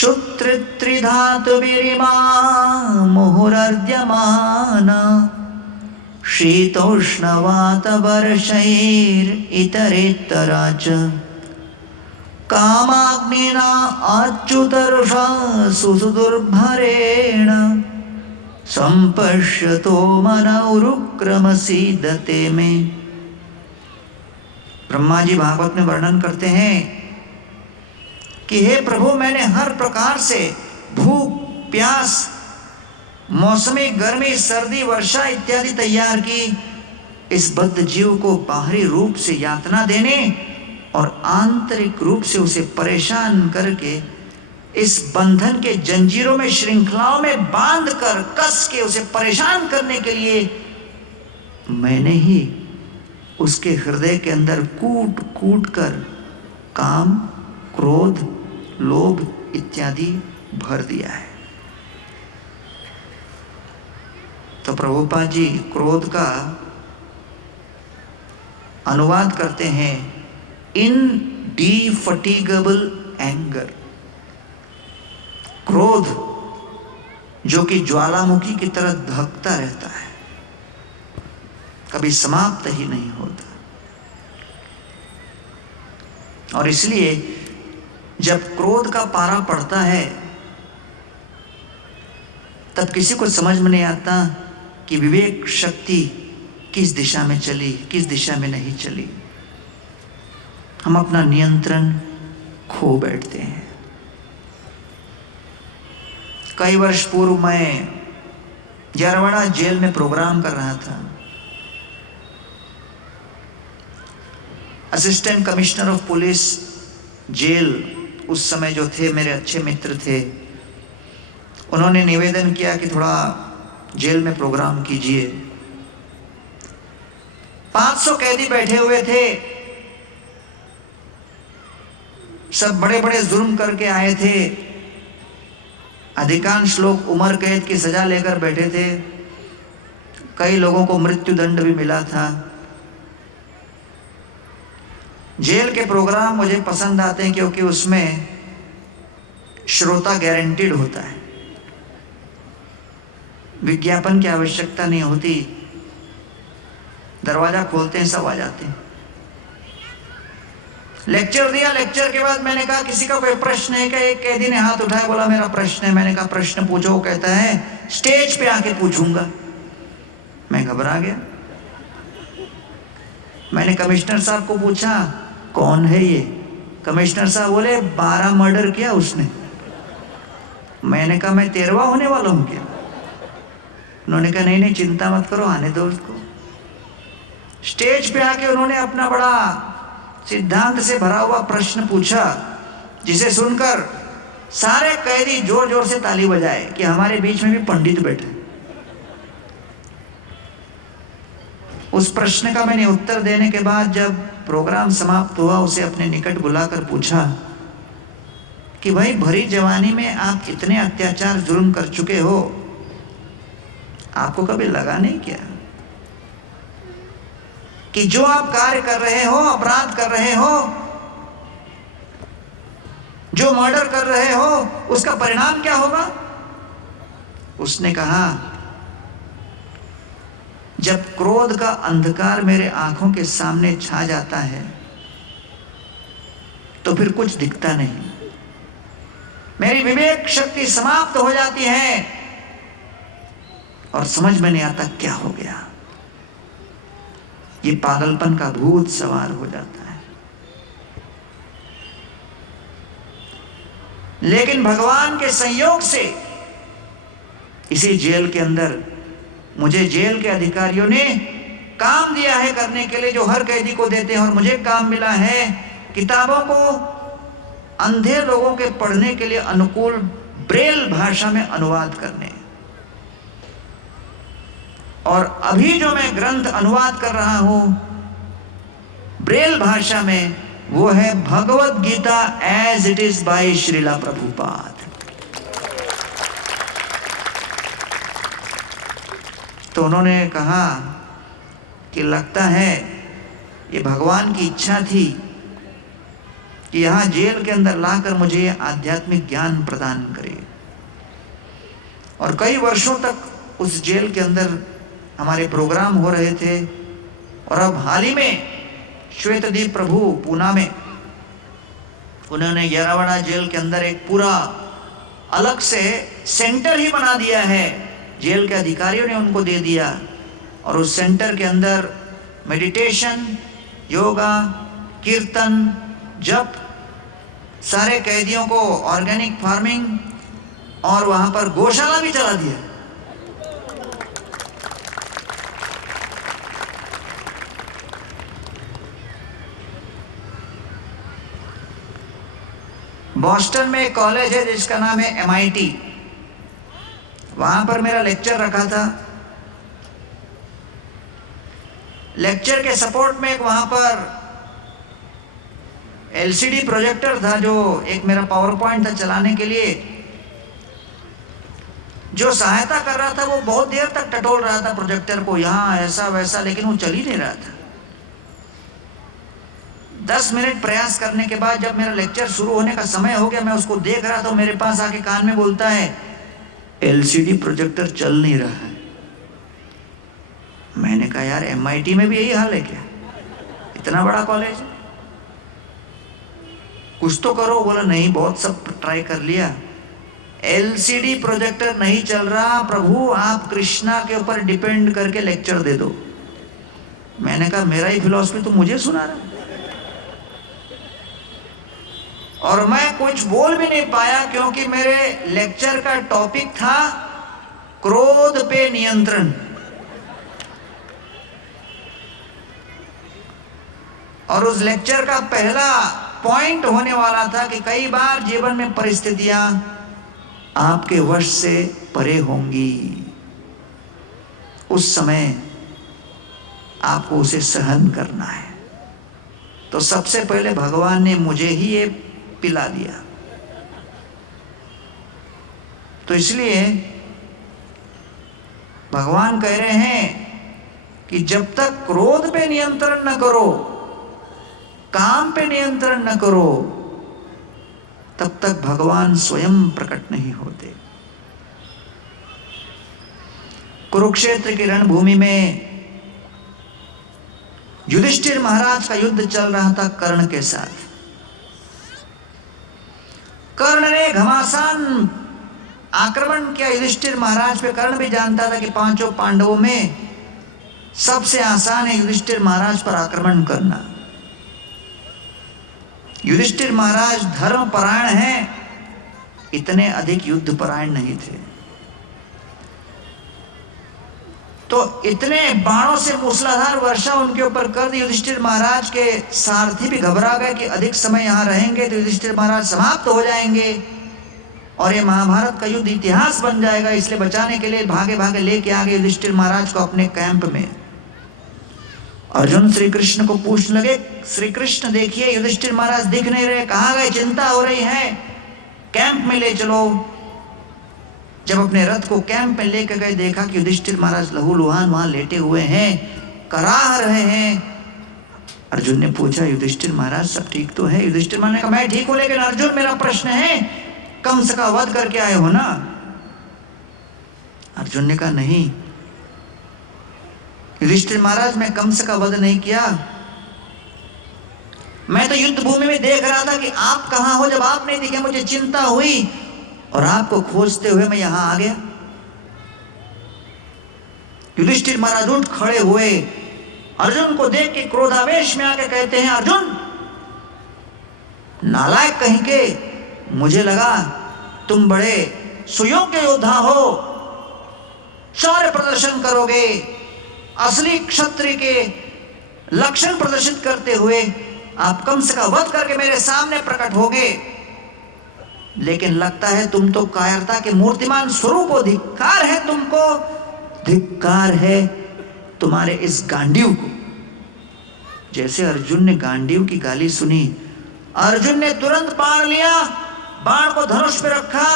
क्षुत्रित्रिधातुभिरिमा मुहुरर्द्यमाना शीतोष्णवातवर्षैरितरेतरा च कामाग्निना अच्युतरुषा सुदुर्भरेण संपश्यतो मनोरुक्रमसीदते में। ब्रह्मा जी भागवत में वर्णन करते हैं कि हे प्रभु, मैंने हर प्रकार से भूख, प्यास, मौसमी गर्मी, सर्दी, वर्षा इत्यादि तैयार की इस बद्ध जीव को बाहरी रूप से यातना देने और आंतरिक रूप से उसे परेशान करके इस बंधन के जंजीरों में, श्रृंखलाओं में बांध कर कस के उसे परेशान करने के लिए मैंने ही उसके हृदय के अंदर कूट कूट कर काम, क्रोध, लोभ इत्यादि भर दिया है। तो प्रभुपाद जी क्रोध का अनुवाद करते हैं इनडिफटिगेबल एंगर। क्रोध जो कि ज्वालामुखी की तरह धकता रहता है, कभी समाप्त ही नहीं होता। और इसलिए जब क्रोध का पारा पड़ता है तब किसी को समझ में नहीं आता कि विवेक शक्ति किस दिशा में चली, किस दिशा में नहीं चली। हम अपना नियंत्रण खो बैठते हैं। कई वर्ष पूर्व मैं जरवाड़ा जेल में प्रोग्राम कर रहा था। Assistant commissioner of police jail उस समय जो थे मेरे अच्छे मित्र थे, उन्होंने निवेदन किया कि थोड़ा जेल में प्रोग्राम कीजिए। 500 कैदी बैठे हुए थे, सब बड़े बड़े जुर्म करके आए थे। अधिकांश लोग उम्र कैद की सजा लेकर बैठे थे, कई लोगों को मृत्यु दंड भी मिला था। जेल के प्रोग्राम मुझे पसंद आते हैं क्योंकि उसमें श्रोता गारंटीड होता है, विज्ञापन की आवश्यकता नहीं होती। दरवाजा खोलते हैं, सब आ जाते हैं। लेक्चर दिया, लेक्चर के बाद मैंने कहा किसी का कोई प्रश्न है क्या? एक कैदी ने हाथ उठाया, बोला मेरा प्रश्न है। मैंने कहा प्रश्न पूछो। वो कहता है स्टेज पे आके पूछूंगा। मैं घबरा गया। मैंने कमिश्नर साहब को पूछा कौन है ये? कमिश्नर साहब बोले 12 मर्डर किया उसने। मैंने कहा मैं 13वां होने वाला हूं क्या? उन्होंने कहा नहीं चिंता मत करो, आने दो उसको। स्टेज पे आके उन्होंने अपना बड़ा सिद्धांत से भरा हुआ प्रश्न पूछा, जिसे सुनकर सारे कैदी जोर जोर से ताली बजाए कि हमारे बीच में भी पंडित बैठे। उस प्रश्न का मैंने उत्तर देने के बाद जब प्रोग्राम समाप्त हुआ, उसे अपने निकट बुलाकर पूछा कि भाई भरी जवानी में आप इतने अत्याचार जुर्म कर चुके हो, आपको कभी लगा नहीं क्या कि जो आप कार्य कर रहे हो, अपराध कर रहे हो, जो मर्डर कर रहे हो, उसका परिणाम क्या होगा? उसने कहा जब क्रोध का अंधकार मेरे आंखों के सामने छा जाता है तो फिर कुछ दिखता नहीं, मेरी विवेक शक्ति समाप्त हो जाती है और समझ में नहीं आता क्या हो गया। ये पागलपन का भूत सवार हो जाता है। लेकिन भगवान के संयोग से इसी जेल के अंदर मुझे जेल के अधिकारियों ने काम दिया है करने के लिए, जो हर कैदी को देते हैं। और मुझे काम मिला है किताबों को अंधे लोगों के पढ़ने के लिए अनुकूल ब्रेल भाषा में अनुवाद करने। और अभी जो मैं ग्रंथ अनुवाद कर रहा हूं ब्रेल भाषा में, वो है Bhagavad Gita as it is by Srila Prabhupada. तो उन्होंने कहा कि लगता है ये भगवान की इच्छा थी कि यहाँ जेल के अंदर लाकर मुझे आध्यात्मिक ज्ञान प्रदान करे। और कई वर्षों तक उस जेल के अंदर हमारे प्रोग्राम हो रहे थे। और अब हाल ही में श्वेतदीप प्रभु पूना में उन्होंने येरावाड़ा जेल के अंदर एक पूरा अलग से सेंटर ही बना दिया है। जेल के अधिकारियों ने उनको दे दिया और उस सेंटर के अंदर मेडिटेशन, योगा, कीर्तन, जप, सारे कैदियों को ऑर्गेनिक फार्मिंग और वहां पर गौशाला भी चला दिया। बॉस्टन में एक कॉलेज है जिसका नाम है MIT। वहां पर मेरा लेक्चर रखा था। लेक्चर के सपोर्ट में एक वहां पर LCD प्रोजेक्टर था, जो एक मेरा पावर पॉइंट था चलाने के लिए। जो सहायता कर रहा था वो बहुत देर तक टटोल रहा था प्रोजेक्टर को, यहाँ ऐसा वैसा, लेकिन वो चल ही नहीं रहा था। 10 मिनट प्रयास करने के बाद जब मेरा लेक्चर शुरू होने का समय हो गया, मैं उसको देख रहा था, मेरे पास आके कान में बोलता है, LCD प्रोजेक्टर चल नहीं रहा है। मैंने कहा यार MIT में भी यही हाल है क्या? इतना बड़ा कॉलेज है, कुछ तो करो। बोला नहीं, बहुत सब ट्राई कर लिया, LCD प्रोजेक्टर नहीं चल रहा। प्रभु आप कृष्णा के ऊपर डिपेंड करके लेक्चर दे दो। मैंने कहा मेरा ही फिलॉसफी तो मुझे सुना रहा। और मैं कुछ बोल भी नहीं पाया क्योंकि मेरे लेक्चर का टॉपिक था क्रोध पे नियंत्रण। और उस लेक्चर का पहला पॉइंट होने वाला था कि कई बार जीवन में परिस्थितियां आपके वश से परे होंगी, उस समय आपको उसे सहन करना है। तो सबसे पहले भगवान ने मुझे ही ये पिला दिया। तो इसलिए भगवान कह रहे हैं कि जब तक क्रोध पे नियंत्रण न करो, काम पे नियंत्रण न करो, तब तक भगवान स्वयं प्रकट नहीं होते। कुरुक्षेत्र की रणभूमि में युधिष्ठिर महाराज का युद्ध चल रहा था कर्ण के साथ। कर्ण ने घमासान आक्रमण किया युधिष्ठिर महाराज पे। कर्ण भी जानता था कि 5 पांडवों में सबसे आसान है युधिष्ठिर महाराज पर आक्रमण करना। युधिष्ठिर महाराज धर्मपरायण हैं, इतने अधिक युद्ध परायण नहीं थे। तो इतने बाणों से मूसलाधार वर्षा उनके ऊपर कर दी। युधिष्ठिर महाराज के सारथी भी घबरा गए कि अधिक समय यहाँ रहेंगे तो युधिष्ठिर महाराज समाप्त हो जाएंगे और ये महाभारत का युद्ध इतिहास बन जाएगा। इसलिए बचाने के लिए भागे भागे लेके आ गए युधिष्ठिर महाराज को अपने कैंप में। अर्जुन श्री कृष्ण को पूछने लगे, श्री कृष्ण देखिए युधिष्ठिर महाराज दिख नहीं रहे, कहाँ गए, चिंता हो रही है, कैंप में ले चलो। जब अपने रथ को कैंप में लेकर गए, देखा कि युधिष्ठिर महाराज लहूलुहान वहां लेटे हुए हैं, कराह रहे हैं। अर्जुन ने पूछा, युधिष्ठिर महाराज सब ठीक तो है? युधिष्ठिर महाराज ने कहा, मैं ठीक हूं, लेकिन अर्जुन मेरा प्रश्न है, कंस का वध करके आए हो ना? अर्जुन ने कहा नहीं युधिष्ठिर महाराज, मैं कंस का वध नहीं किया। मैं तो युद्ध भूमि में देख रहा था कि आप कहां हो। जब आप नहीं दिखे मुझे चिंता हुई और आपको खोजते हुए मैं यहां आ गया। युधिष्ठिर महाराज उठ खड़े हुए, अर्जुन को देख के क्रोधावेश में आके कहते हैं, अर्जुन नालायक कहीं के, मुझे लगा तुम बड़े सुयोग्य योद्धा हो, शौर्य प्रदर्शन करोगे, असली क्षत्रिय के लक्षण प्रदर्शित करते हुए आप कंस का वध करके मेरे सामने प्रकट होगे। लेकिन लगता है तुम तो कायरता के मूर्तिमान स्वरूप हो। धिक्कार है तुमको, धिक्कार है तुम्हारे इस गांडीव को। जैसे अर्जुन ने गांडीव की गाली सुनी, अर्जुन ने तुरंत बाण लिया, बाण को धनुष पे रखा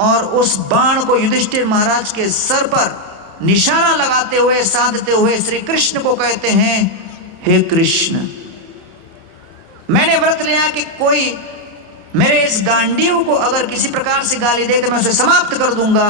और उस बाण को युधिष्ठिर महाराज के सर पर निशाना लगाते हुए, साधते हुए श्री कृष्ण को कहते हैं, हे कृष्ण, मैंने व्रत लिया कि कोई मेरे इस गांडीव को अगर किसी प्रकार से गाली दे तो मैं उसे समाप्त कर दूंगा।